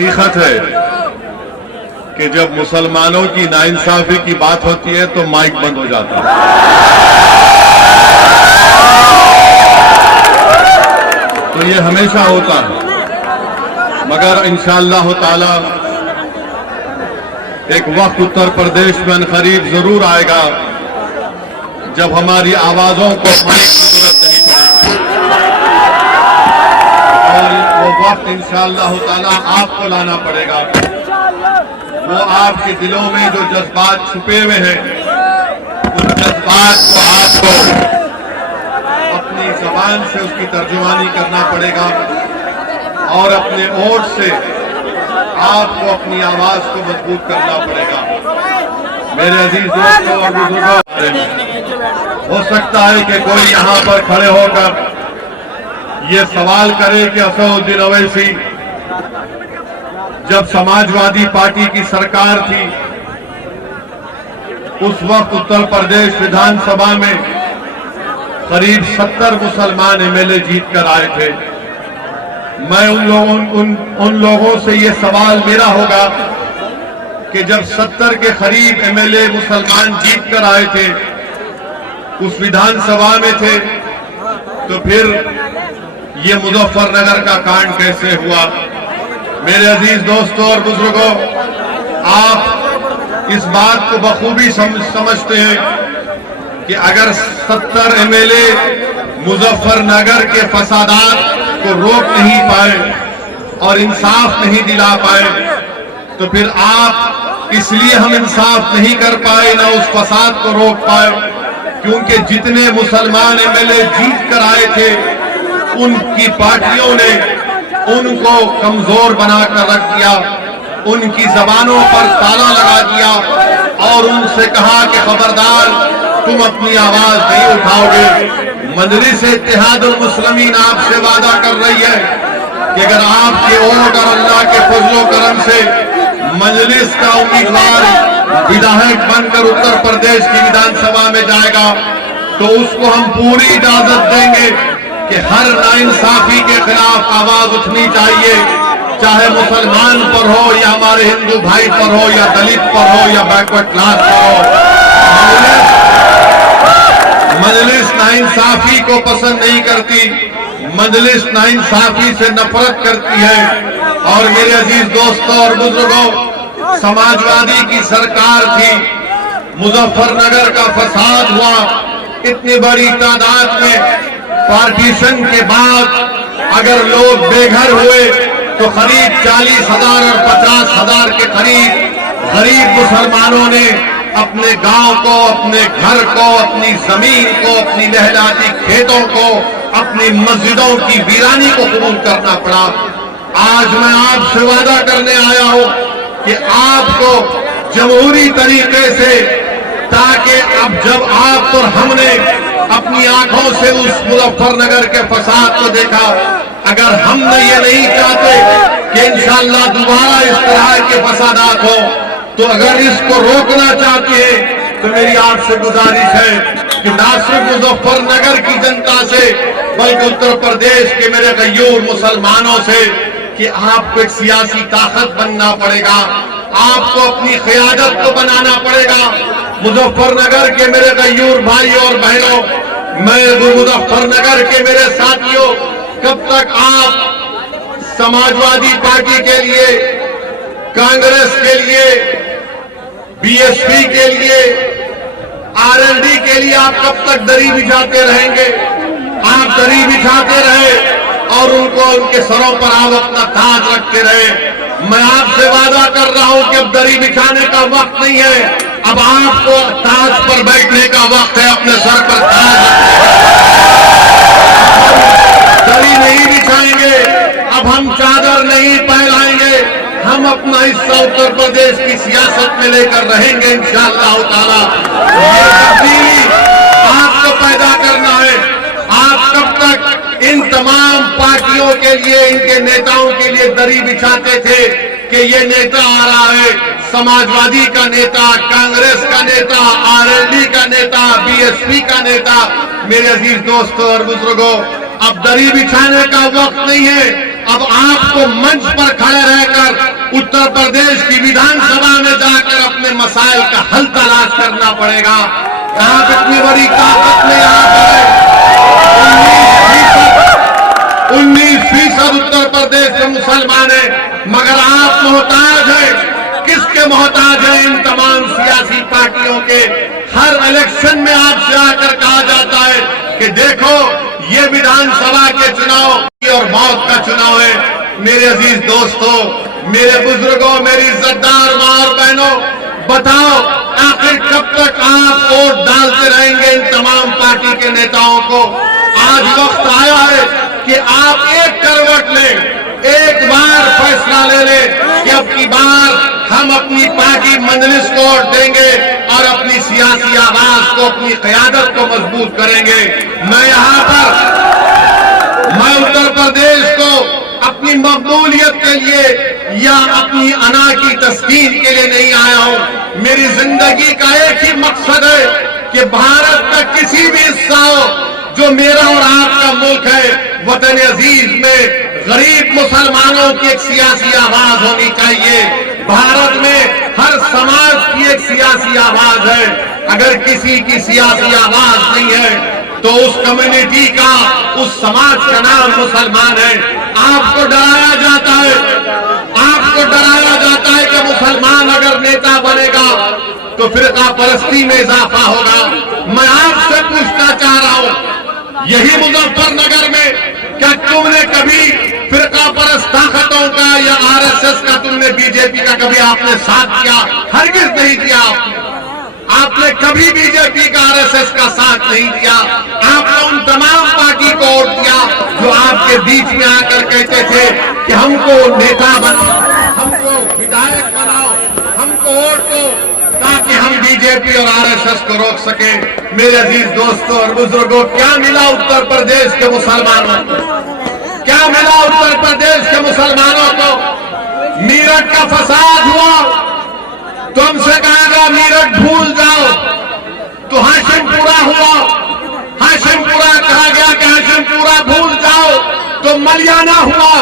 हकीकत है कि जब मुसलमानों की नाइंसाफी की बात होती है तो माइक बंद हो जाता है। तो ये हमेशा होता है, मगर इंशाअल्लाह ताला एक वक्त उत्तर प्रदेश में अनकरीब जरूर आएगा जब हमारी आवाजों को माइक की जरूरत नहीं पड़ेगी और वो वक्त इंशाअल्लाह ताला आपको लाना पड़ेगा। वो आपके दिलों में जो जज्बात छुपे हुए हैं उन जज्बात को आपको अपनी जबान से उसकी तर्जुमानी करना पड़ेगा और अपने ओट से आपको अपनी आवाज को मजबूत करना पड़ेगा। मेरे अजीज दोस्तों और बुजुर्गों, हो सकता है कि कोई यहां पर खड़े होकर ये सवाल करे कि असदुद्दीन ओवैसी जब समाजवादी पार्टी की सरकार थी उस वक्त उत्तर प्रदेश विधानसभा में करीब 70 मुसलमान एमएलए जीत कर आए थे। मैं उन लोगों से ये सवाल मेरा होगा कि जब 70 के करीब एमएलए मुसलमान जीत कर आए थे, उस विधानसभा में थे, तो फिर ये मुजफ्फरनगर का कांड कैसे हुआ? मेरे अजीज दोस्तों और बुजुर्गों, आप इस बात को बखूबी समझते हैं कि अगर 70 एमएलए मुजफ्फरनगर के फसादात को रोक नहीं पाए और इंसाफ नहीं दिला पाए, तो फिर आप इसलिए हम इंसाफ नहीं कर पाए, ना उस फसाद को रोक पाए, क्योंकि जितने मुसलमान एमएलए जीत कर आए थे उनकी पार्टियों ने उनको कमजोर बनाकर रख दिया, उनकी जबानों पर ताला लगा दिया और उनसे कहा कि खबरदार तुम अपनी आवाज नहीं उठाओगे। मजलिस इत्तेहादुल मुस्लिमीन आपसे वादा कर रही है कि अगर आपके वोट और अल्लाह के फजलो करम से मजलिस का उम्मीदवार विधायक बनकर उत्तर प्रदेश की विधानसभा में जाएगा तो उसको हम पूरी इजाजत देंगे कि हर नाइंसाफी के खिलाफ आवाज उठनी चाहिए, चाहे मुसलमान पर हो या हमारे हिंदू भाई पर हो या दलित पर हो या बैकवर्ड क्लास पर हो। मजलिस नाइंसाफी को पसंद नहीं करती, मजलिस नाइंसाफी से नफरत करती है। और मेरे अजीज दोस्तों और बुजुर्गों, समाजवादी की सरकार थी, मुजफ्फरनगर का फसाद हुआ, इतनी बड़ी तादाद में पार्टीशन के बाद अगर लोग बेघर हुए तो करीब 40,000 और 50,000 के करीब गरीब मुसलमानों ने अपने गांव को, अपने घर को, अपनी जमीन को, अपनी लहलाती खेतों को, अपनी मस्जिदों की वीरानी को कबूल करना पड़ा। आज मैं आपसे वादा करने आया हूं कि आपको जमहूरी तरीके से, ताकि अब जब आप और हमने अपनी आंखों से उस मुजफ्फरनगर के फसाद को देखा, अगर हम ये नहीं चाहते कि इंशाअल्लाह दोबारा इस तरह के फसादात हो, तो अगर इसको रोकना चाहते हैं तो मेरी आपसे गुजारिश है कि ना सिर्फ मुजफ्फरनगर की जनता से बल्कि उत्तर प्रदेश के मेरे गयूर मुसलमानों से कि आपको एक सियासी ताकत बनना पड़ेगा, आपको अपनी क़यादत को बनाना पड़ेगा। मुजफ्फरनगर के मेरे गयूर भाई और बहनों, मैं मुजफ्फरनगर के मेरे साथियों, कब तक आप समाजवादी पार्टी के लिए, कांग्रेस के लिए, बीएसपी के लिए, आरएलडी के लिए आप कब तक दरी बिछाते रहेंगे? आप दरी बिछाते रहे और उनको उनके सरों पर आप अपना ताज रखते रहे। मैं आपसे वादा कर रहा हूं कि अब दरी बिछाने का वक्त नहीं है, अब आपको ताज पर बैठने का वक्त है, अपने सर पर ताज दरी नहीं बिछाएंगे, अब हम चादर नहीं फैलाएंगे, हम अपना हिस्सा उत्तर प्रदेश की सियासत में लेकर रहेंगे इंशाअल्लाह ताला। ये तब्दीली आपको पैदा करना है। आप कब तक इन तमाम पार्टियों के लिए, इनके नेताओं के लिए दरी बिछाते थे कि ये नेता आ रहा है, समाजवादी का नेता, कांग्रेस का नेता, आरएलडी का नेता, बीएसपी का नेता। मेरे अजीज दोस्तों और बुजुर्गों, अब दरी बिछाने का वक्त नहीं है, अब आपको मंच पर खड़े रहकर उत्तर प्रदेश की विधानसभा में जाकर अपने मसाइल का हल तलाश करना पड़ेगा। आप इतनी बड़ी ताकत में यहाँ पर है, 19% उत्तर प्रदेश के मुसलमान है, मगर आप मोहताज है। किसके मोहताज है? इन तमाम सियासी पार्टियों के। हर इलेक्शन में आपसे आकर कहा जाता है कि देखो ये विधानसभा के चुनाव और मौत का चुनाव है। मेरे अजीज दोस्तों, मेरे बुजुर्गों, मेरी इज्जतदार मां और बहनों, बताओ आखिर कब तक आप वोट डालते रहेंगे इन तमाम पार्टी के नेताओं को? आज वक्त आया है कि आप एक करवट लें, एक बार फैसला ले लें कि अब की बार हम अपनी पार्टी मजलिस को वोट देंगे और अपनी सियासी आवाज को, अपनी क़यादत को मजबूत करेंगे। मैं यहाँ पर उत्तर प्रदेश को अपनी मकबूलियत के लिए या अपनी अना की तस्कीन के लिए नहीं आया हूं। मेरी जिंदगी का एक ही मकसद है कि भारत का किसी भी हिस्सा हो जो मेरा और आपका मुल्क है, वतन अजीज में गरीब मुसलमानों की एक सियासी आवाज होनी चाहिए। भारत में हर समाज की एक सियासी आवाज है। अगर किसी की सियासी आवाज नहीं है तो उस कम्युनिटी का, उस समाज का नाम मुसलमान है। आपको डराया जाता है, आपको डराया जाता है कि मुसलमान अगर नेता बनेगा तो फिरका परस्ती में इजाफा होगा। मैं आपसे पूछना चाह रहा हूं, यही मुजफ्फरनगर में क्या तुमने कभी फिरका परस्त ताकतों का या आरएसएस का, तुमने बीजेपी का कभी आपने साथ किया? हरगिज नहीं किया। आपने कभी बीजेपी का, आरएसएस का साथ नहीं दिया। आपने उन तमाम पार्टी को वोट दिया जो आपके बीच में आकर कहते थे कि हमको नेता बनाओ, हमको विधायक बनाओ, हमको वोट दो ताकि हम बीजेपी और आरएसएस को रोक सके। मेरे अजीज दोस्तों और बुजुर्गों, क्या मिला उत्तर प्रदेश के मुसलमानों को? क्या मिला उत्तर प्रदेश के मुसलमानों को? मीरठ का फसाद हुआ तो हमसे कहा गया मीरठ भूल जाओ, तो हाशिमपुरा हुआ, हाशिमपुरा कहा गया कि हाशिमपुरा भूल जाओ, तो मलियाना हुआ,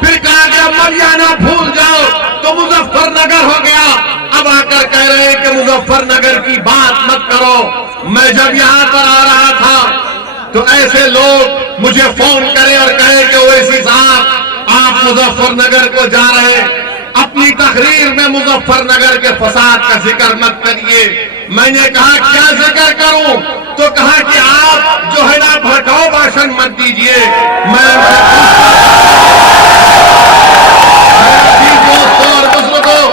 फिर कहा गया मलियाना भूल जाओ, तो मुजफ्फरनगर हो गया। अब आकर कह रहे हैं कि मुजफ्फरनगर की बात मत करो। मैं जब यहां पर आ रहा था तो ऐसे लोग मुझे फोन करें और कहे कि ओवैसी साहब आप मुजफ्फरनगर को जा रहे हैं, अपनी तकरीर में मुजफ्फरनगर के फसाद का जिक्र मत करिए। मैंने कहा क्या जिक्र करूं? तो कहा कि आप जो है ना भड़काऊ भाषण मत दीजिए। मैं दोस्तों और बुजुर्गों,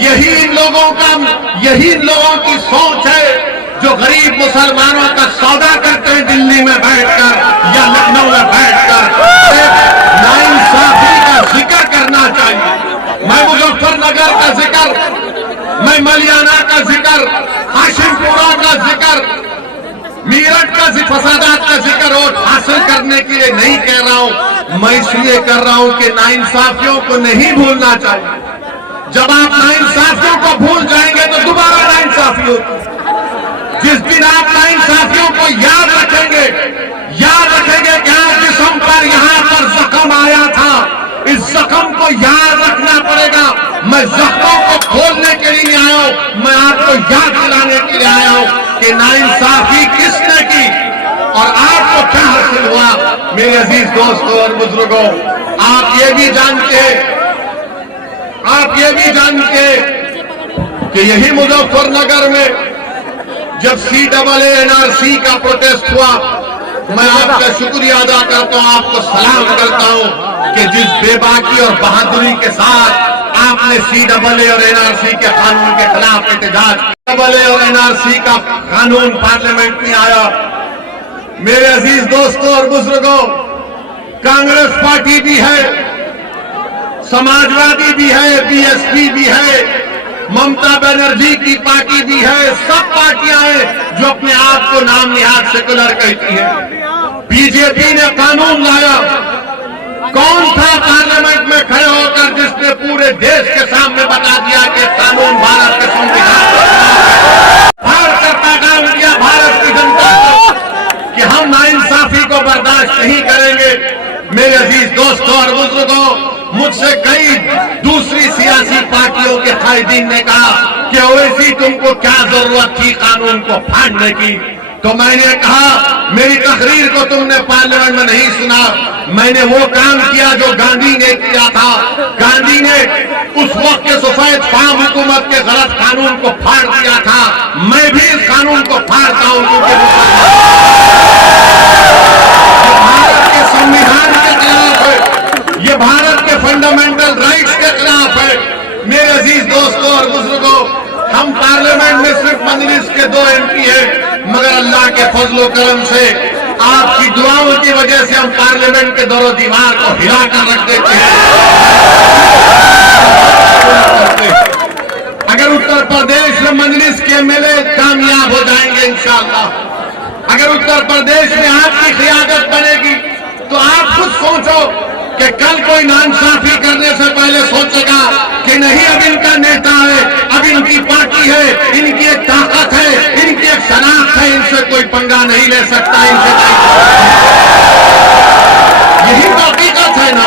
यही इन लोगों की सोच है जो गरीब मुसलमानों का सौदा करते हैं दिल्ली में बैठकर या लखनऊ में बैठकर। नाइंसाफी का जिक्र करना चाहिए। मैं मुजफ्फरनगर का जिक्र, मैं मलियाना का जिक्र, हाशिमपुरा का जिक्र, मीरठ का फसादात का जिक्र वोट हासिल करने के लिए नहीं कह रहा हूं। मैं इसलिए कर रहा हूं कि नाइंसाफियों को नहीं भूलना चाहिए। जब आप नाइंसाफियों को भूल जाएंगे तो दोबारा नाइंसाफी होगी। जिस दिन आप नाइंसाफियों को याद रखेंगे कि आज जिस हम पर यहाँ पर जख्म आया था, इस जख्म को याद रखना पड़ेगा। मैं जख्मों को खोलने के लिए नहीं आया हूं, मैं आपको याद दिलाने के लिए आया हूं कि नाइंसाफी किसने की और आपको क्या हासिल हुआ। मेरे अजीज दोस्तों और बुजुर्गों, आप ये भी जानते कि यही मुजफ्फरनगर में जब CAA NRC का प्रोटेस्ट हुआ, मैं आपका शुक्रिया अदा करता हूं, आपको सलाम करता हूं कि जिस बेबाकी और बहादुरी के साथ आपने CAA और NRC के कानून के खिलाफ एहतजाज, CAA और NRC का कानून पार्लियामेंट में आया। मेरे अजीज दोस्तों और बुजुर्गों, कांग्रेस पार्टी भी है, समाजवादी भी है, BSP भी है, ममता बनर्जी की पार्टी भी है, सब पार्टियां हैं जो अपने आप को नाम निहाद सेकुलर कहती है। बीजेपी ने कानून लाया। कौन था पार्लियामेंट में खड़े होकर जिसने पूरे देश के सामने बता दिया कि कानून भारत के संविधान का भारत का पैगाम दिया भारत की जनता को कि हम नाइंसाफी को बर्दाश्त नहीं करेंगे। मेरे अजीज दोस्तों और बुजुर्गों, मुझसे कई दूसरी सियासी मुजाहिदीन ने कहा कि ओवैसी तुमको क्या जरूरत थी कानून को फाड़ने की, तो मैंने कहा मेरी तकरीर को तुमने पार्लियामेंट में नहीं सुना। मैंने वो काम किया जो गांधी ने किया था। गांधी ने उस वक्त के सफेद फार्म हुकूमत के गलत कानून को फाड़ दिया था। मैं भी इस कानून को फाड़ता हूं क्योंकि भारत के संविधान के खिलाफ है, ये भारत के फंडामेंटल राइट्स के खिलाफ है। मेरे अजीज दोस्तों और बुजुर्गों, हम पार्लियामेंट में सिर्फ मजलिस के 2 MP हैं, मगर अल्लाह के फजलो करम से आपकी दुआओं की वजह से हम पार्लियामेंट के दौरों दीवार को हिलाकर रख देते हैं। अगर उत्तर प्रदेश में मजलिस के MLA कामयाब हो जाएंगे इंशाअल्लाह, अगर उत्तर प्रदेश में आपकी क़ियादत बनेगी, तो आप खुद सोचो कि कल कोई नाइंसाफी करने से पहले सोचेगा कि नहीं अब इनका नेता है, अब इनकी पार्टी है, इनकी एक ताकत है, इनकी एक शनाख्त है, इनसे कोई पंगा नहीं ले सकता, इनसे यही तो हकीकत है ना,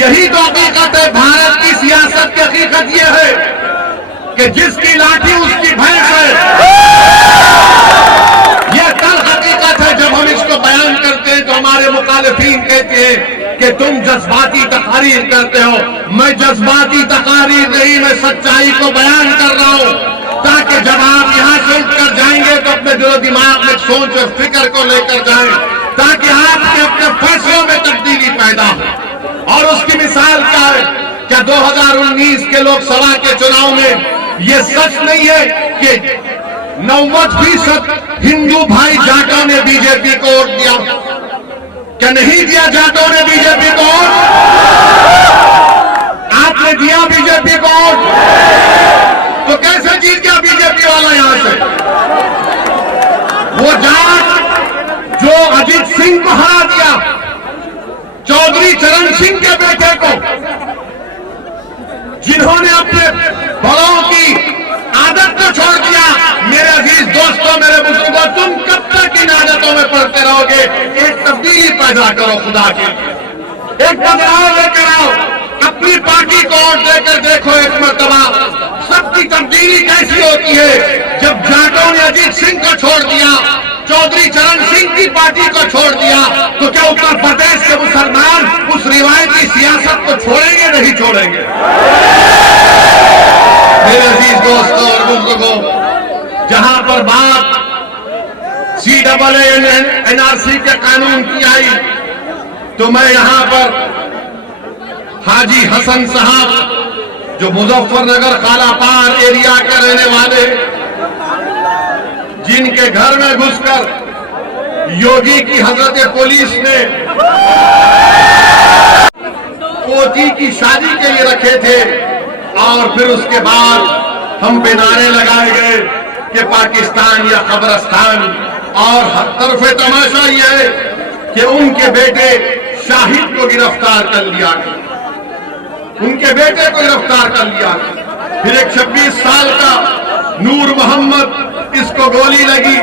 यही तो हकीकत है। भारत की सियासत की हकीकत यह है कि जिसकी लाठी उसकी भैंस है। यह कल हकीकत है। जब हम इसको बयान करते हैं तो हमारे मुखालिफीन कहते हैं कि तुम जज्बाती तकारीर करते हो। मैं जज्बाती तकारीर नहीं, मैं सच्चाई को बयान कर रहा हूं, ताकि जब आप यहां से उठकर जाएंगे तो अपने दिलो दिमाग में सोच और फिक्र को लेकर जाएं, ताकि आपके अपने फैसलों में तब्दीली पैदा हो। और उसकी मिसाल क्या है? क्या 2019 के लोकसभा के चुनाव में यह सच नहीं है कि 90% हिंदू भाई जाटों ने बीजेपी को वोट दिया? क्या नहीं दिया जाटों ने बीजेपी को वोट? आपने दिया बीजेपी को वोट? तो कैसे जीत गया बीजेपी वाला यहां से? वो जाट जो अजीत सिंह को हरा दिया, चौधरी चरण सिंह के बेटे को, जिन्होंने अपने बड़ों की आदत को छोड़ दिया। मेरे अजीज दोस्तों, मेरे बुजुर्गों, तुम कब तक इन आदतों में पड़ते रहोगे? एक तब्दीली पैदा करो खुदा के, एक बदलाव लेकर आओ, अपनी पार्टी को वोट देकर देखो एक मर्तबा सबकी तब्दीली कैसी होती है। जब जाटों ने अजीत सिंह को छोड़ दिया, चौधरी चरण सिंह की पार्टी को छोड़ दिया, तो क्या उत्तर प्रदेश के मुसलमान उस रिवायती सियासत को छोड़ेंगे? नहीं छोड़ेंगे। मेरे अजीज दोस्तों और बुजुर्गों, जहां पर बात CAA NRC के कानून की आई, तो मैं यहां पर हाजी हसन साहब, जो मुजफ्फरनगर कालापार एरिया के रहने वाले, जिनके घर में घुसकर योगी की हजरत पुलिस ने पोती की शादी के लिए रखे थे, और फिर उसके बाद हम पे नारे लगाए गए कि पाकिस्तान या कब्रिस्तान, और हर तरफ तमाशा यह है कि उनके बेटे शाहिद को गिरफ्तार कर लिया गया, उनके बेटे को गिरफ्तार कर लिया गया। फिर एक 26 साल का नूर मोहम्मद, इसको गोली लगी,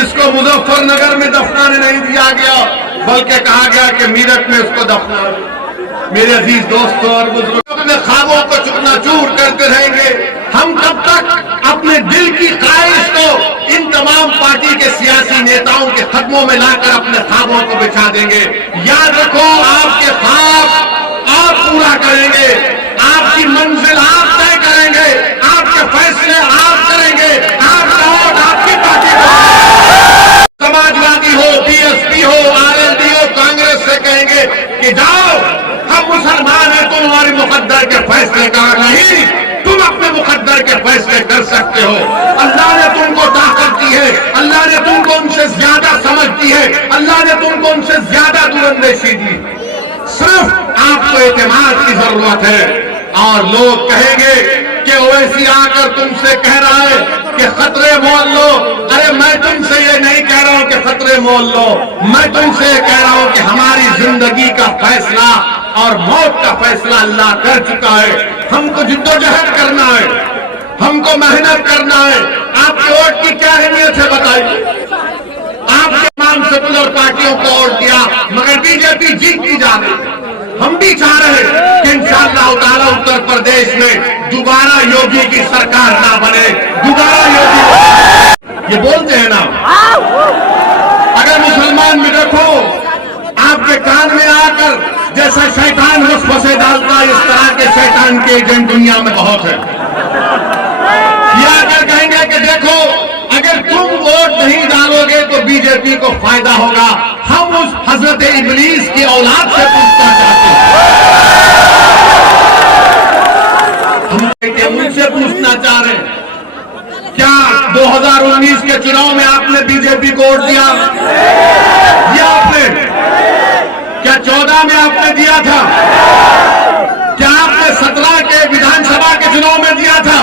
इसको मुजफ्फरनगर में दफनाने नहीं दिया गया, बल्कि कहा गया कि मीरठ में उसको दफना। मेरे अजीज दोस्तों और बुजुर्गों, अपने ख्वाबों को चूर करते रहेंगे। हम कब तक अपने दिल की ख्वाहिश को इन तमाम पार्टी के सियासी नेताओं के कदमों में लाकर अपने ख्वाबों को बिछा देंगे? याद रखो, आपके ख्वाब आप पूरा करेंगे, आपकी मंजिल आप तय करेंगे, आपके फैसले आप करेंगे, आपका वोट आपकी पार्टी को। समाजवादी हो, BSP हो, RLD हो, कांग्रेस से कहेंगे कि जाओ, हम मुसलमान हैं, तुम हमारे मुकद्दर के फैसले कर, नहीं, तुम अपने मुकद्दर के फैसले कर सकते हो। अल्लाह ने तुमको ताकत दी है, अल्लाह ने तुमको उनसे ज्यादा समझ दी है, अल्लाह ने तुमको उनसे ज्यादा दूरंदेशी दी। सिर्फ आपको एतमाद की जरूरत है। और लोग कहेंगे कि ओवैसी आकर तुमसे कह रहा है कि खतरे मोल लो। अरे मैं तुमसे ये नहीं कह रहा हूं कि खतरे मोल लो, मैं तुमसे ये कह रहा हूं कि हमारी जिंदगी का फैसला और मौत का फैसला अल्लाह कर चुका है। हमको जिद्दोजहद करना है, हमको मेहनत करना है। आपके वोट की क्या अहमियत है बताइए? आपके तमाम सेकुलर पार्टियों को वोट दिया, मगर बीजेपी जीतती जा रही है। हम भी चाह रहे हैं कि इंशाअल्लाह ताला उत्तर प्रदेश में दोबारा योगी की सरकार ना बने, दोबारा योगी। ये बोलते हैं ना, अगर मुसलमान में देखो आपके कान में आकर जैसा शैतान वसवसे डालता है, इस तरह के शैतान के एजेंट दुनिया में बहुत है। ये आकर कहेंगे कि देखो अगर तुम वोट नहीं डालोगे तो बीजेपी को फायदा होगा। हम उस हजरत इब्लीस की औलाद से पूछना चाहते हैं, हम उनसे पूछना चाह रहे हैं, क्या 2019 के चुनाव में आपने बीजेपी को वोट दिया? आपने क्या 14 में आपने दिया था? क्या आपने 17 के विधानसभा के चुनाव में दिया था?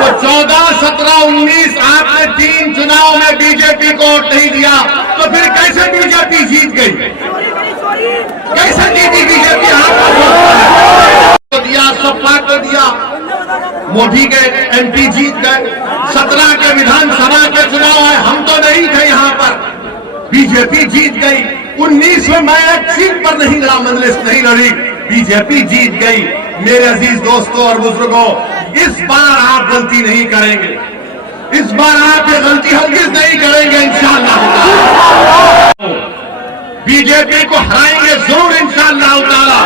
तो 14, 17, 19 आपने 3 चुनाव में बीजेपी को वोट नहीं दिया, तो फिर कैसे बीजेपी जीत गई? कैसे जीती बीजेपी? आपको दिया, सपा को दिया, मोदी के एमपी जीत गए, 17 के विधानसभा के चुनाव आए, हम तो नहीं थे यहां पर, बीजेपी जीत गई। 19 में मैं एक सीट पर नहीं लड़ा, मजलिस नहीं लड़ी, बीजेपी जीत गई। मेरे अजीज दोस्तों और बुजुर्गों, इस बार आप गलती नहीं करेंगे, इस बार आप ये गलती हरगिज नहीं करेंगे इंशाअल्लाह। बीजेपी को हराएंगे जरूर इंशाअल्लाह ताला,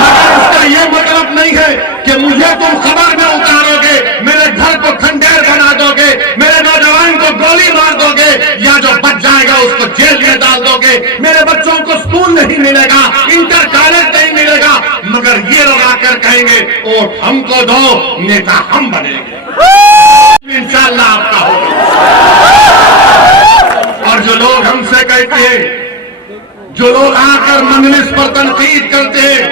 मगर इसका ये मतलब नहीं है कि मुझे तुम खबर में उतारोगे, मेरे घर को खंडेर बना दोगे, मेरे नौजवान को गोली मार दोगे, या जो बच जाएगा उसको जेल में डाल दोगे, मेरे बच्चों को स्कूल नहीं मिलेगा, इंटर कॉलेज नहीं मिलेगा, मगर ये लोग आकर कहेंगे वोट हमको दो, नेता हम बनेंगे, इंशाअल्लाह आपका होगा। और जो लोग हमसे कहते हैं, जो लोग आकर मजलिस पर तनकीद करते हैं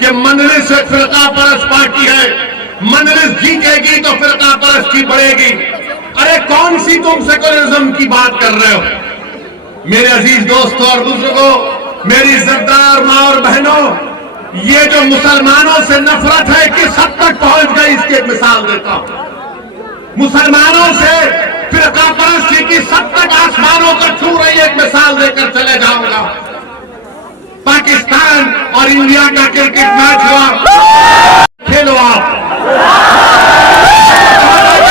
कि मजलिस एक फिरका परस्त पार्टी है, मजलिस जीतेगी तो फिरका परस्ती बढ़ेगी, अरे कौन सी तुम सेकुलरिज्म की बात कर रहे हो? मेरे अजीज दोस्तों और बुजुर्गों, मेरी इज्जतदार माँ और बहनों, ये जो मुसलमानों से नफरत है किस हद तक पहुंच गई, इसकी एक मिसाल देता हूं। मुसलमानों से फिरका परस्ती की सद तक आसमानों को छू रही एक मिसाल देकर चले जाऊंगा। पाकिस्तान और इंडिया का क्रिकेट मैच हुआ, खेलो आप,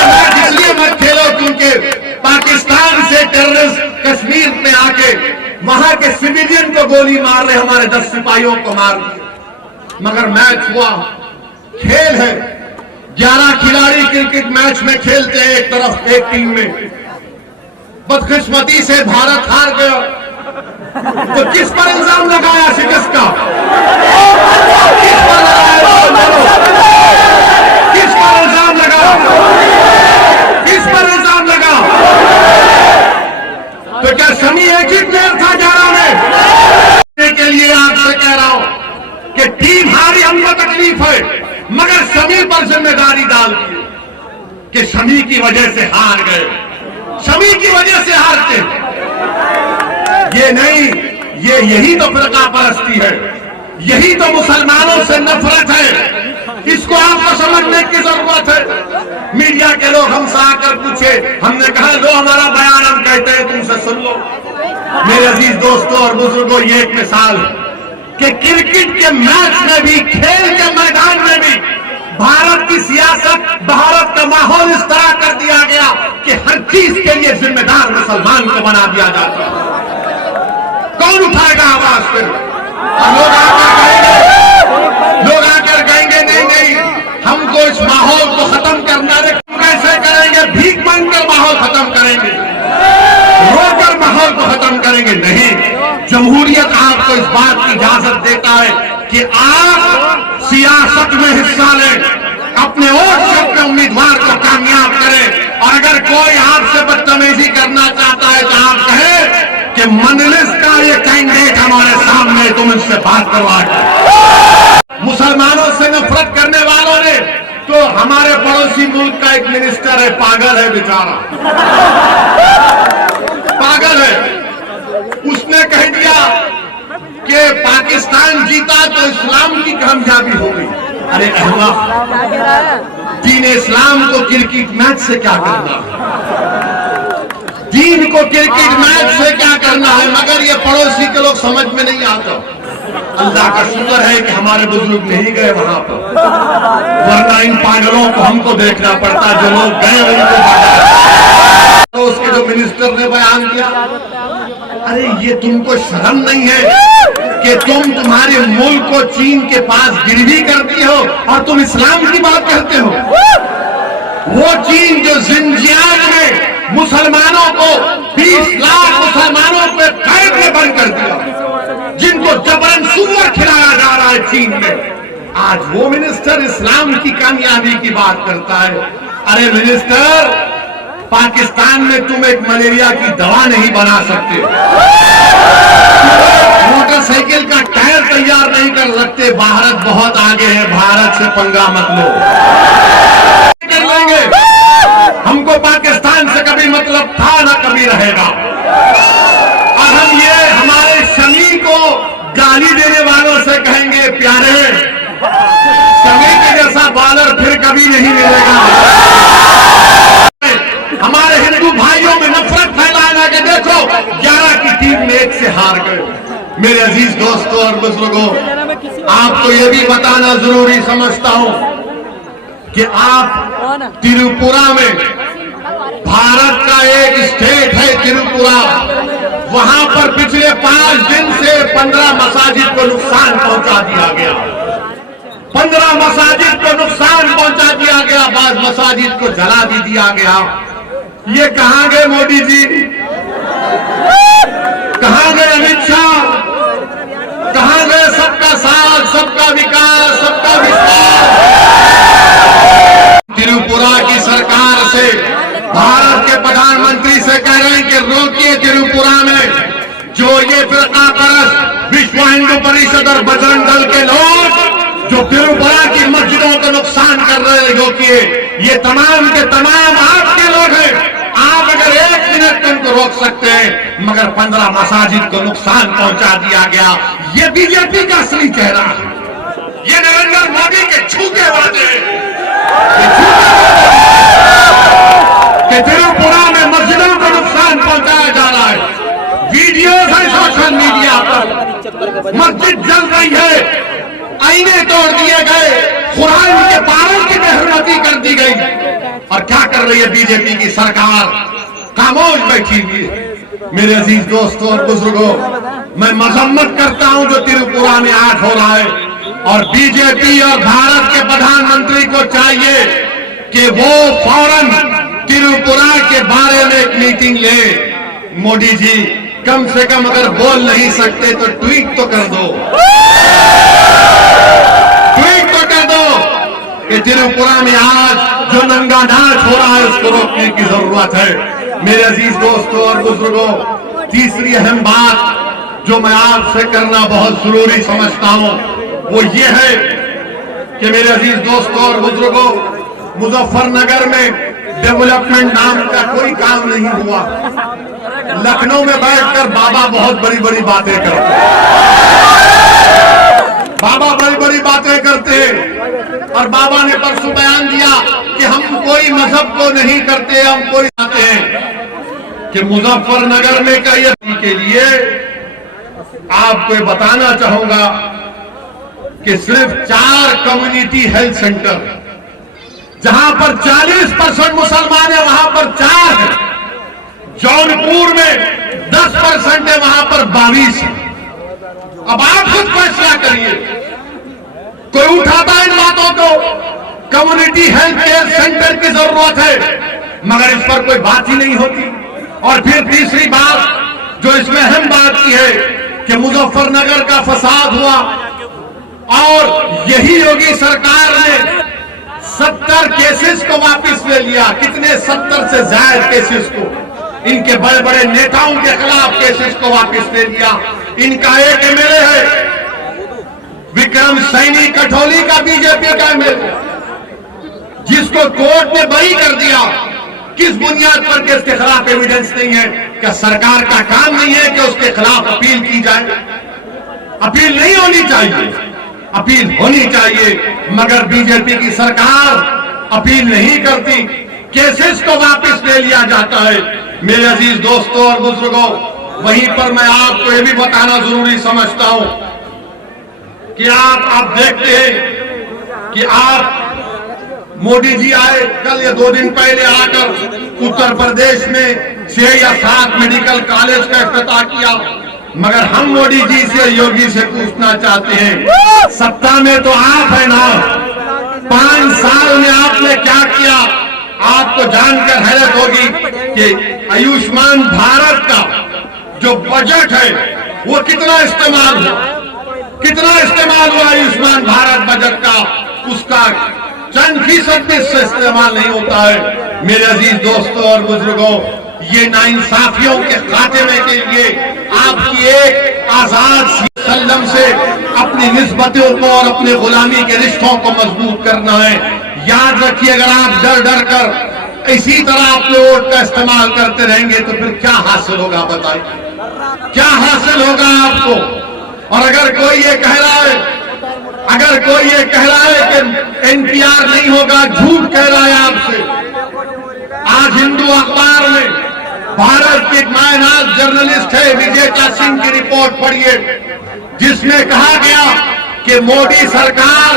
मैच इसलिए मत खेलो क्योंकि पाकिस्तान से टेररिस्ट कश्मीर में आके वहां के सिविलियन को गोली मार रहे, हमारे 10 सिपाहियों को मार दिया, मगर मैच हुआ, खेल है, 11 खिलाड़ी क्रिकेट मैच में खेलते हैं एक तरफ एक टीम में, बदकिस्मती से भारत हार गया, तो किस पर इल्जाम लगाया शिकस्त का? किस पर लगाया? किस पर इल्जाम लगा? किस पर इल्जाम लगा? तो क्या शमी एक ही प्लेयर था 11 में? के लिए आपसे कह रहा हूं कि टीम हारी, हमको तकलीफ है, मगर शमी पर जिम्मेदारी डाल दी कि शमी की वजह से हार गए, शमी की वजह से हारते। ये नहीं, ये यही तो फिरका परस्ती है, यही तो मुसलमानों से नफरत है, इसको आपको समझने की जरूरत है। मीडिया के लोग हमसे आकर पूछे, हमने कहा लो हमारा बयान हम कहते हैं तुमसे सुन लो। मेरे अजीज दोस्तों और बुजुर्गों, ये एक मिसाल है कि क्रिकेट के मैच में भी, खेल के मैदान में भी भारत की सियासत, भारत का माहौल इस तरह कर दिया गया कि हर चीज के लिए जिम्मेदार मुसलमान को बना दिया जाता है। कौन उठाएगा आवाज फिर? लोग आकर कहेंगे नहीं नहीं, हमको इस माहौल को खत्म करना है। कैसे करेंगे? भीख मांगकर माहौल खत्म करेंगे, रोकर माहौल को खत्म करेंगे? नहीं, जमहूरियत आपको इस बात की इजाजत देता है कि आप सियासत में हिस्सा लें, अपने वोट से अपने उम्मीदवार को कामयाब करें, और अगर कोई आपसे बदतमीजी करना चाहता है तो आप कहें कि मजलिस का ये कैंडिडेट हमारे सामने, तुम इससे बात करवा दो। मुसलमानों से नफरत करने वालों ने तो हमारे पड़ोसी मुल्क का एक मिनिस्टर है, पागल है बेचारा, पागल है, उसने कह दिया कि पाकिस्तान जीता तो इस्लाम की कामयाबी हो गई। अरे अल्लाह, दीन इस्लाम को क्रिकेट मैच से क्या करना, दीन को क्रिकेट मैच से क्या करना है? मगर ये पड़ोसी के लोग समझ में नहीं आता। अल्लाह का शुक्र है कि हमारे बुजुर्ग नहीं गए वहां पर, वरना इन पागलों को हमको देखना पड़ता। जो लोग गए उनको तो उसके जो मिनिस्टर ने बयान दिया, अरे ये तुमको शर्म नहीं है कि तुम्हारे मुल्क को चीन के पास गिरवी करती हो और तुम इस्लाम की बात करते हो। वो चीन जो जिंजियांग में मुसलमानों को 20 लाख मुसलमानों पे कैद में बंद कर दिया, जिनको जबरन सुअर खिलाया जा रहा है चीन में, आज वो मिनिस्टर इस्लाम की कामयाबी की बात करता है। अरे मिनिस्टर, पाकिस्तान में तुम एक मलेरिया की दवा नहीं बना सकते, मोटरसाइकिल का टायर तैयार नहीं कर सकते। भारत बहुत आगे है, भारत से पंगा मत लो, कर लेंगे। हमको पाकिस्तान से कभी मतलब था ना कभी रहेगा। और हम ये हमारे शमी को गाली देने वालों से कहेंगे, प्यारे शमी के जैसा बॉलर फिर कभी नहीं मिलेगा। हमारे हिंदू भाइयों में नफरत फैलाना के देखो, 11 की टीम में 1 से हार गए। मेरे अजीज दोस्तों और बुजुर्गों, आपको यह भी बताना जरूरी समझता हूं कि आप त्रिपुरा में, भारत का एक स्टेट है त्रिपुरा, वहां पर पिछले 5 दिन से 15 मसाजिद को नुकसान पहुंचा दिया गया। 15 मसाजिद को नुकसान पहुंचा दिया गया, बाद मसाजिद को जला भी दिया गया। ये कहां गए मोदी जी, कहां गए अमित शाह, कहां गए सबका साथ, सबका विकास, सबका विश्वास। त्रिपुरा की सरकार से, भारत के प्रधानमंत्री से कह रहे हैं कि रोकिए त्रिपुरा में जो ये फिरका परस्त विश्व हिंदू परिषद और बजरंग दल के लोग जो त्रिपुरा की मस्जिदों को नुकसान कर रहे हैं, रोकिए। ये तमाम के तमाम आपके लोग हैं, आप अगर 1 मिनट उनको रोक सकते हैं, मगर 15 मसाजिद को नुकसान पहुंचा दिया गया। ये बीजेपी का असली चेहरा है, ये नरेंद्र मोदी के झूठे वादे हैं कि त्रिपुरा में मस्जिदों को नुकसान पहुंचाया जा रहा है। वीडियो है सोशल मीडिया पर, मस्जिद जल रही है, आईने तोड़ दिए गए, कुरान के पारों की बेहरमती कर दी गई। और क्या कर रही है बीजेपी की सरकार, खामोश बैठी हुई है। मेरे अजीज दोस्तों और बुजुर्गों, मैं मजम्मत करता हूं जो त्रिपुरा में आज हो रहा है, और बीजेपी और भारत के प्रधानमंत्री को चाहिए कि वो फौरन त्रिपुरा के बारे में एक मीटिंग ले। मोदी जी, कम से कम अगर बोल नहीं सकते तो ट्वीट तो कर दो, ट्वीट तो कर दो कि त्रिपुरा में आज जो नंगा नाच हो रहा है उसको रोकने की जरूरत है। मेरे अजीज दोस्तों और बुजुर्गों, तीसरी अहम बात जो मैं आपसे करना बहुत जरूरी समझता हूं वो ये है कि मेरे अजीज दोस्तों और बुजुर्गों, मुजफ्फरनगर में डेवलपमेंट नाम का कोई काम नहीं हुआ। लखनऊ में बैठकर बाबा बहुत बड़ी बड़ी बातें करते, बाबा बड़ी बड़ी बातें करते, और बाबा ने परसों बयान दिया कि हम कोई मजहब को नहीं करते, हम कोई चाहते हैं कि मुजफ्फरनगर में कई के लिए आपको बताना चाहूंगा कि सिर्फ 4 कम्युनिटी हेल्थ सेंटर, जहां पर 40% मुसलमान है वहां पर 4 है। जौनपुर में 10% है, वहां पर 22 है। अब आप खुद फैसला करिए, कोई उठाता है इन बातों को। कम्युनिटी हेल्थ केयर सेंटर की जरूरत है, मगर इस पर कोई बात ही नहीं होती। और फिर तीसरी बात जो इसमें अहम बात की है कि मुजफ्फरनगर का फसाद हुआ और यही योगी सरकार ने 70 केसेस को वापस ले लिया। कितने? 70 से ज्यादा केसेस को, इनके बड़े बड़े नेताओं के खिलाफ केसेस को वापस ले लिया। इनका एक एमएलए है विक्रम सैनी कठौली का, बीजेपी का एमएलए, जिसको कोर्ट ने बरी कर दिया। किस बुनियाद पर कि उसके खिलाफ एविडेंस नहीं है? क्या सरकार का काम नहीं है कि उसके खिलाफ अपील की जाए? अपील नहीं होनी चाहिए, अपील होनी चाहिए, मगर बीजेपी की सरकार अपील नहीं करती, केसेस को वापस ले लिया जाता है। मेरे अजीज दोस्तों और बुजुर्गों, वहीं पर मैं आपको यह भी बताना जरूरी समझता हूं कि आप देखते हैं कि आप मोदी जी आए कल या 2 दिन पहले आकर उत्तर प्रदेश में 6 या 7 मेडिकल कॉलेज का इफ्तिताह किया। मगर हम मोदी जी से, योगी से पूछना चाहते हैं, सत्ता में तो आप है ना, 5 साल में आपने क्या किया? आपको जानकर हैरत होगी कि आयुष्मान भारत का जो बजट है वो कितना इस्तेमाल हुआ आयुष्मान भारत बजट का, उसका चंद फीसद भी इस्तेमाल नहीं होता है। मेरे अजीज दोस्तों और बुजुर्गों, ये नाइंसाफियों के खात्मे के लिए आपकी एक आजाद सल्लम से अपनी निस्बतों को और अपने गुलामी के रिश्तों को मजबूत करना है। याद रखिए, अगर आप डर डर कर इसी तरह अपने वोट का इस्तेमाल करते रहेंगे तो फिर क्या हासिल होगा? बताइए, क्या हासिल होगा आपको? और अगर कोई ये कह रहा है कि एनपीआर नहीं होगा, झूठ कह रहा है आपसे। आज हिंदू अखबार में भारत के एक मायनात जर्नलिस्ट है विजेता सिंह की रिपोर्ट पढ़िए, जिसमें कहा गया कि मोदी सरकार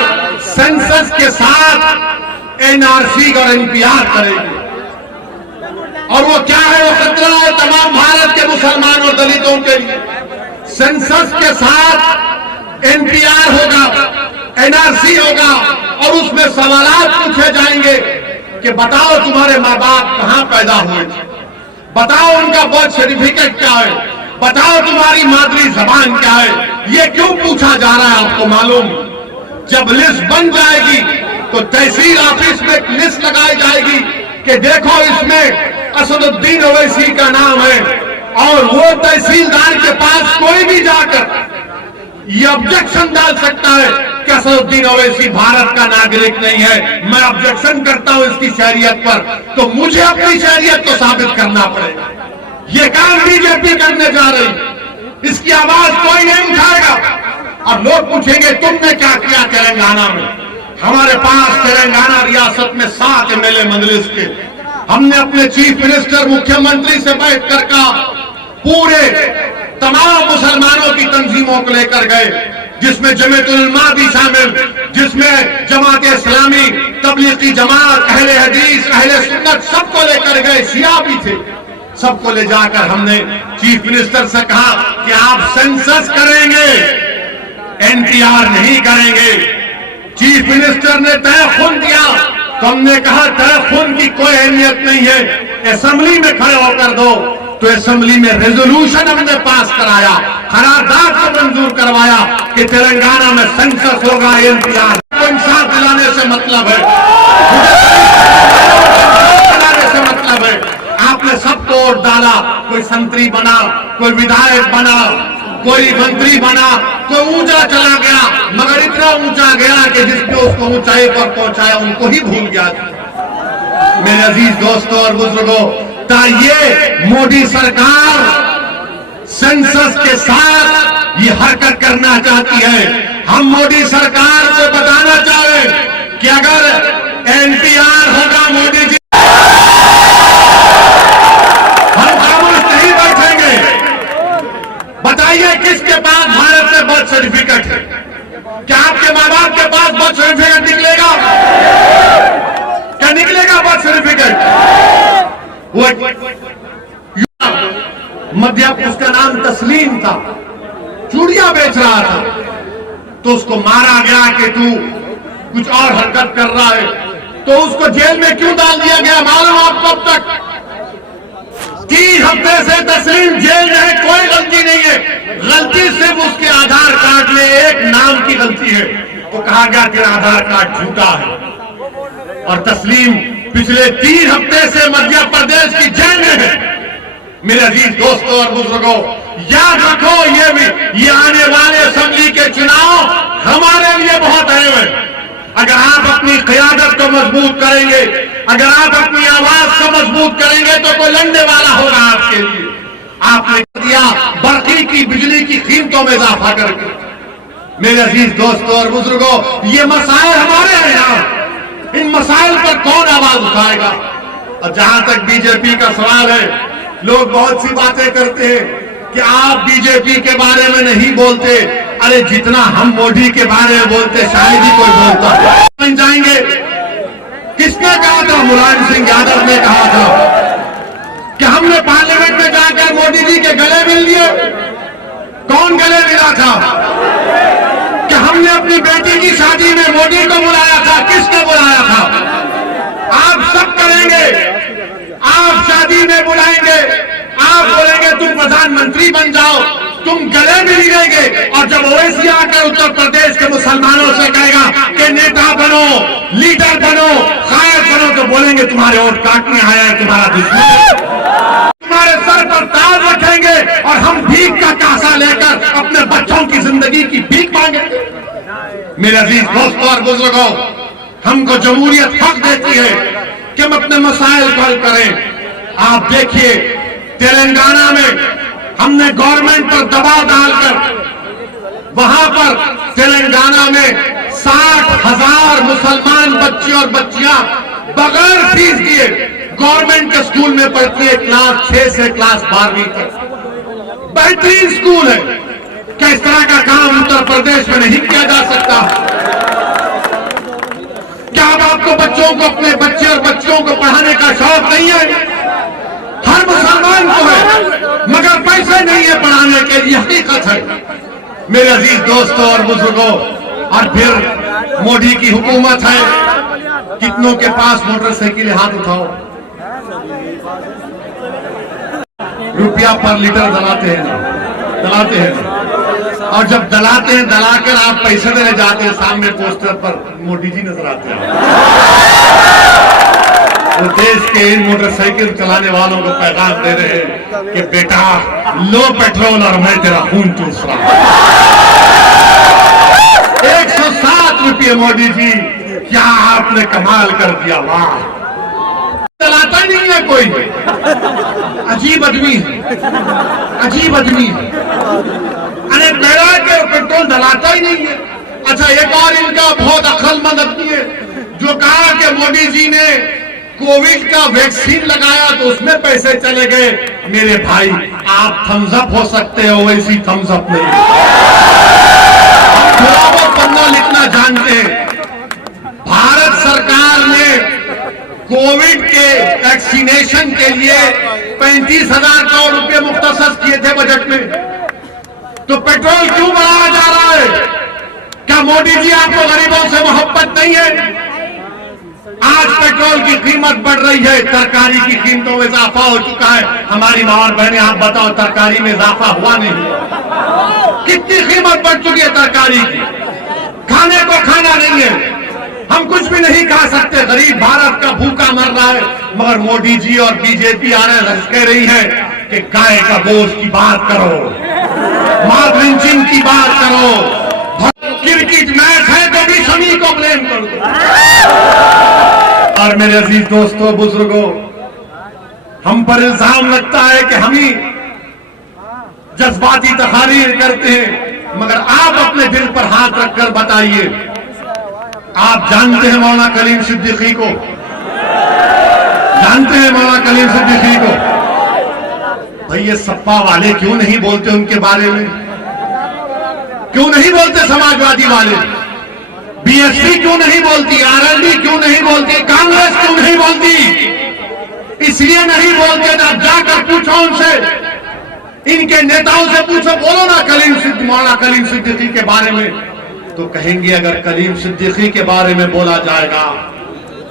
सेंसस के साथ एनआरसी और एनपीआर करेगी। और वो क्या है? वो खतरा है तमाम भारत के मुसलमान और दलितों के लिए। सेंसस के साथ एनपीआर होगा, एनआरसी होगा और उसमें सवालात पूछे जाएंगे कि बताओ तुम्हारे माँ बाप कहां पैदा हुए थे, बताओ उनका बर्थ सर्टिफिकेट क्या है, बताओ तुम्हारी मादरी जबान क्या है। ये क्यों पूछा जा रहा है आपको मालूम? जब लिस्ट बन जाएगी तो तहसील ऑफिस में एक लिस्ट लगाई जाएगी कि देखो इसमें असदुद्दीन ओवैसी का नाम है, और वो तहसीलदार के पास कोई भी जाकर ये ऑब्जेक्शन डाल सकता है कि असदुद्दीन ओवैसी भारत का नागरिक नहीं है, मैं ऑब्जेक्शन करता हूं इसकी शहरियत पर, तो मुझे अपनी शहरियत को साबित करना पड़ेगा। ये काम बीजेपी करने जा रही, इसकी आवाज कोई नहीं उठाएगा। और लोग पूछेंगे तुमने क्या किया तेलंगाना में? हमारे पास तेलंगाना रियासत में 7 एमएलए मजलिस के, हमने अपने चीफ मिनिस्टर मुख्यमंत्री से बैठकर कहा, पूरे तमाम मुसलमानों की तंजीमों को लेकर गए, जिसमें जमीयतुल उलमा भी शामिल, जिसमें जमात इस्लामी, तबलीगी जमात, अहले हदीस, अहले सुन्नत, सबको लेकर गए, शिया भी थे। सबको ले जाकर हमने चीफ मिनिस्टर से कहा कि आप सेंसस करेंगे, एनपीआर नहीं करेंगे। चीफ मिनिस्टर ने तय खून दिया तो हमने कहा तय खून की कोई अहमियत नहीं है, असेंबली में खड़े होकर दो। तो असेंबली में रेजोल्यूशन हमने पास कराया, करारदाद को मंजूर करवाया कि तेलंगाना में सेंसस होगा, एनपीआर को इंसाफ दिलाने से मतलब है, दिलाने से मतलब है। आपने सबको वोट डाला, कोई संतरी बना, कोई विधायक बना, कोई मंत्री बना, कोई ऊंचा चला गया, मगर इतना ऊंचा गया कि जिसने उसको ऊंचाई पर पहुंचाया उनको ही भूल गया। मेरे अजीज दोस्तों और बुजुर्गों, ये मोदी सरकार सेंसस के साथ ये हरकत करना चाहती है। हम मोदी सरकार को बताना चाहें कि अगर एनपीआर होगा मोदी जी, हम खामोश नहीं बैठेंगे। बताइए किसके पास भारत में बर्थ सर्टिफिकेट है? क्या आपके माँ बाप के पास बर्थ सर्टिफिकेट निकलेगा? क्या निकलेगा बर्थ सर्टिफिकेट? वो मध्य, उसका नाम तस्लीम था, चूड़ियां बेच रहा था, तो उसको मारा गया कि तू कुछ और हरकत कर रहा है, तो उसको जेल में क्यों डाल दिया गया मालूम आपको? अब तक 3 हफ्ते से तस्लीम जेल में है, कोई गलती नहीं है, गलती सिर्फ उसके आधार कार्ड में एक नाम की गलती है, तो कहा गया कि आधार कार्ड झूठा है। और तस्लीम पिछले 3 हफ्ते से मध्य प्रदेश की जेल में है। मेरे अजीज दोस्तों और बुजुर्गों, याद रखो, ये आने वाले असेंबली के चुनाव हमारे लिए बहुत अहम है। अगर आप अपनी क़यादत को मजबूत करेंगे, अगर आप अपनी आवाज को मजबूत करेंगे तो कोई लड़ने वाला होगा आपके लिए। आपने दिया बरकी की, बिजली की कीमतों में इजाफा करके। मेरे अजीज दोस्तों और बुजुर्गों, ये मसाइल हमारे हैं यहाँ, इन मसाइल पर कौन आवाज उठाएगा? और जहां तक बीजेपी का सवाल है, लोग बहुत सी बातें करते हैं कि आप बीजेपी के बारे में नहीं बोलते, अरे जितना हम मोदी के बारे में बोलते शायद ही कोई बोलता बन जाएंगे। किसने कहा था? मुलायम सिंह यादव ने कहा था कि हमने पार्लियामेंट में जाकर मोदी जी के गले मिल लिए। कौन गले मिला था? कि हमने अपनी बेटी की शादी में मोदी को बुलाया था। किसने बुलाया था? आप सब करेंगे, आप शादी में बुलाएंगे, आप बोलेंगे तुम प्रधानमंत्री बन जाओ, तुम गले मिलेंगे। और जब ओवैसी आकर उत्तर प्रदेश के मुसलमानों से कहेगा कि नेता बनो, लीडर बनो, कायद बनो, तो बोलेंगे तुम्हारे वोट काटने आया है तुम्हारा दुश्मन। तुम्हारे सर पर ताज रखेंगे और हम भीख का कासा लेकर अपने बच्चों की जिंदगी की भीख मांगेंगे। मेरे अजीज दोस्तों और बुजुर्गों, हमको जमहूरियत हक देती है कि हम अपने मसाइल को हल करें। आप देखिए तेलंगाना में हमने गवर्नमेंट पर दबाव डालकर वहां पर तेलंगाना में 60,000 मुसलमान बच्चे और बच्चियां बगैर फीस दिए गवर्नमेंट के स्कूल में पढ़ती है, क्लास 6 से क्लास 12वीं तक। बेहतरीन स्कूल है। क्या इस तरह का काम उत्तर प्रदेश में नहीं किया जा सकता? क्या अब आपको बच्चों को, अपने बच्चे और बच्चियों को पढ़ाने का शौक नहीं है? हर मुसलमान को है, मगर पैसे नहीं है पढ़ाने के लिए। हकीकत है मेरे अजीज दोस्तों और बुजुर्गों। और फिर मोदी की हुकूमत है, कितनों के पास मोटरसाइकिल, हाथ उठाओ। रुपया पर लीटर दलाते हैं ना। और जब दलाते हैं, दलाकर आप पैसे देने जाते हैं, सामने पोस्टर पर मोदी जी नजर आते हैं। वो देश के इन मोटरसाइकिल चलाने वालों को पैगाम दे रहे हैं कि बेटा लो पेट्रोल और मैं तेरा खून चूस रहा हूं। 107 रुपये मोदी जी, क्या आपने कमाल कर दिया। वाह, चलाता नहीं है कोई। अजीब आदमी है, अजीब आदमी है। अरे मेरा के पेट्रोल डलाता ही नहीं है। अच्छा, एक और इनका बहुत अक्लमंद आदमी है जो कहा कि मोदी जी ने कोविड का वैक्सीन लगाया तो उसमें पैसे चले गए। मेरे भाई, आप थम्स अप हो सकते हो, वैसी थम्स अप नहीं। हम थोड़ा बहुत पन्ना लिखना जानते हैं। भारत सरकार ने कोविड के वैक्सीनेशन के लिए 35,000 करोड़ रुपए मुख्तसस किए थे बजट में। तो पेट्रोल क्यों बढ़ाया जा रहा है? क्या मोदी जी आपको गरीबों से मोहब्बत नहीं है? आज पेट्रोल की कीमत बढ़ रही है, तरकारी की कीमतों में इजाफा हो चुका है। हमारी मां और बहनें, आप बताओ, तरकारी में इजाफा हुआ नहीं? कितनी कीमत बढ़ चुकी है तरकारी की। खाने को खाना नहीं है, हम कुछ भी नहीं खा सकते। गरीब भारत का भूखा मर रहा है। मगर मोदी जी और बीजेपी कह रही है कि गाय का गोश्त की बात करो, मां लिंचिंग की बात करो, क्रिकेट मैच है तो भी शमी को ब्लेम कर दो। और मेरे अजीज दोस्तों बुजुर्गों, हम पर इल्जाम लगता है कि हम ही जज्बाती तकारीर करते हैं, मगर आप अपने दिल पर हाथ रखकर बताइए, आप जानते हैं मौलाना कलीम सिद्दीकी को? जानते हैं मौलाना कलीम सिद्दीकी को? भाई ये सपा वाले क्यों नहीं बोलते उनके बारे में? क्यों नहीं बोलते समाजवादी वाले? बीएसपी क्यों नहीं बोलती? आरएलडी क्यों नहीं बोलती? कांग्रेस क्यों नहीं बोलती? इसलिए नहीं बोलते ना, जाकर पूछो उनसे, इनके नेताओं से पूछो, बोलो ना मौलाना कलीम सिद्दीकी के बारे में। तो कहेंगे अगर कलीम सिद्दीकी के बारे में बोला जाएगा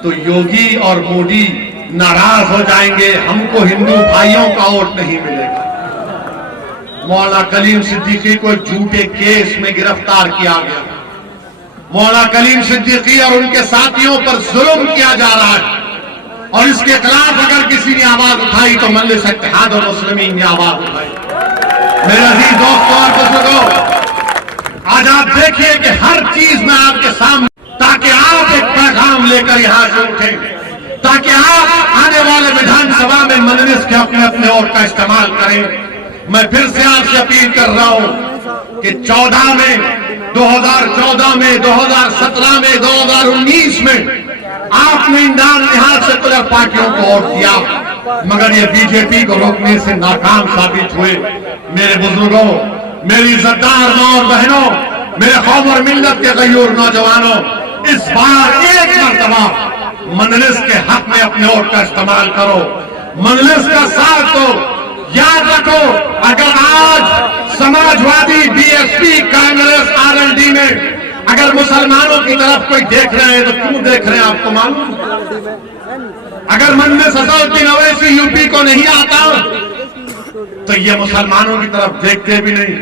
तो योगी और मोदी नाराज हो जाएंगे, हमको हिंदू भाइयों का वोट नहीं मिलेगा। मौलाना कलीम सिद्दीकी को झूठे केस में गिरफ्तार किया गया। मौलाना कलीम सिद्दीकी और उनके साथियों पर जुल्म किया जा रहा है, और इसके खिलाफ अगर किसी ने आवाज उठाई तो मजलिस इत्तेहाद और मुस्लिमीन ने आवाज उठाई। मेरे अजीज दोस्तों और बुजुर्गों, आज आप देखिए कि हर चीज में आपके सामने, ताकि आप एक पैगाम लेकर यहां से उठें, ताकि आप आने वाले विधानसभा में मजलिस के अपने वोट का इस्तेमाल करें। मैं फिर से आपसे अपील कर रहा हूं कि 14 में, 2014 में, 2017 में, 2019 में आपने इन निहाल सेकुलर पार्टियों को वोट दिया, मगर ये बीजेपी को रोकने से नाकाम साबित हुए। मेरे बुजुर्गों, मेरी इज्जतदार मां और बहनों, मेरे कौम और मिल्लत के गयूर नौजवानों, इस बार एक मरतबा मजलिस के हक में अपने वोट का इस्तेमाल करो, मजलिस का साथ दो। याद रखो, अगर आज समाजवादी, बीएसपी, कांग्रेस, आरएलडी में अगर मुसलमानों की तरफ कोई देख रहे हैं तो क्यों देख रहे हैं आपको मालूम? अगर मन में सदाउद्दीन ओवैसी यूपी को नहीं आता तो ये मुसलमानों की तरफ देखते भी नहीं।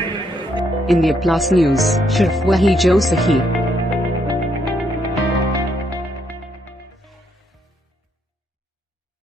इंडिया प्लस न्यूज, सिर्फ वही जो सही।